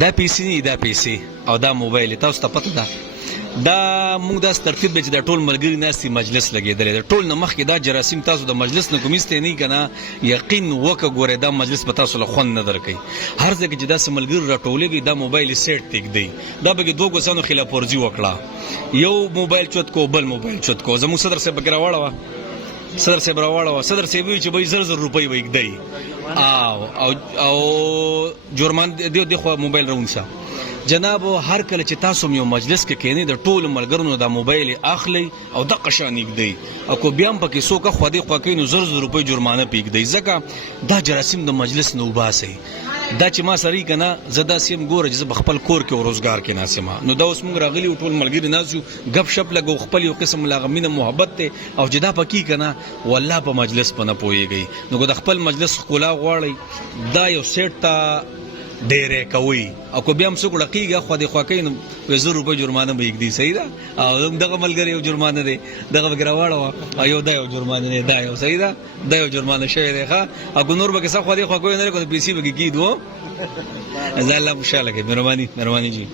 دا پیسې نه دا پیسې او دا موبایل تاسو ته پته ده دا موږ داس ترتیب دی چې دا ټول ملګري ناستي مجلس لګېدلی دی ټول نه مخکې دا جراثیم تاسو د مجلس نه کوم ایستی نه که نه یقین وکړه ګورئ دا مجلس به تاسو له خوند نه درکوي هر ځای کې چې داسې ملګري راټولېږي دا موبایل یې سیټ تږدي دا به کې دوه کسانو خلاف ورزي وکړه یو موبایل چوت کو بل موبایل چوت کو زموږ صدر صاحب پکې راواړوه صدر صاحب وایي چې به یې 1000 روپۍ به یږدئ او جرمان دی خو موبایل راونیسه جناب هر کله چې تاسو یو مجلس کې کینی د ټولو ملګرو د موبایل اخلي او د قشان یږدئ او کو بیا هم پکې څوک خو دې خوا کوي نو 1000 روپۍ جرمانه پیږدئ ځکه دا جراثیم د مجلس نه وباسئ دا چې ما سره کنه زدا سیم ګوره چې خپل کور کې او روزګار کې ناسمه نو دا اوس موږ راغلی ټول ملګری ناسو غب شپ لګو خپل یو قسم لاغمینه محبت ته او جدا پکې کنه والله په مجلس پنه پويږي نو د خپل مجلس خلا غواړي دا یو سیټ تا ډېرې کوي او کو بیا هم څوک لقیږي خو دې خوا کوي نو 1000 روپۍ جرمانه به یږدي صحیح ده او دغه ملګری یو جرمانه دی دغه وګړه واړه ایو دا یو جرمانه نه دا یو صحیح ده دا یو جرمانه شوی دی ښا او نور به څه خو دې خوا کوي نه کو پیسې به کیدو الله مشاله کې مهرباني جی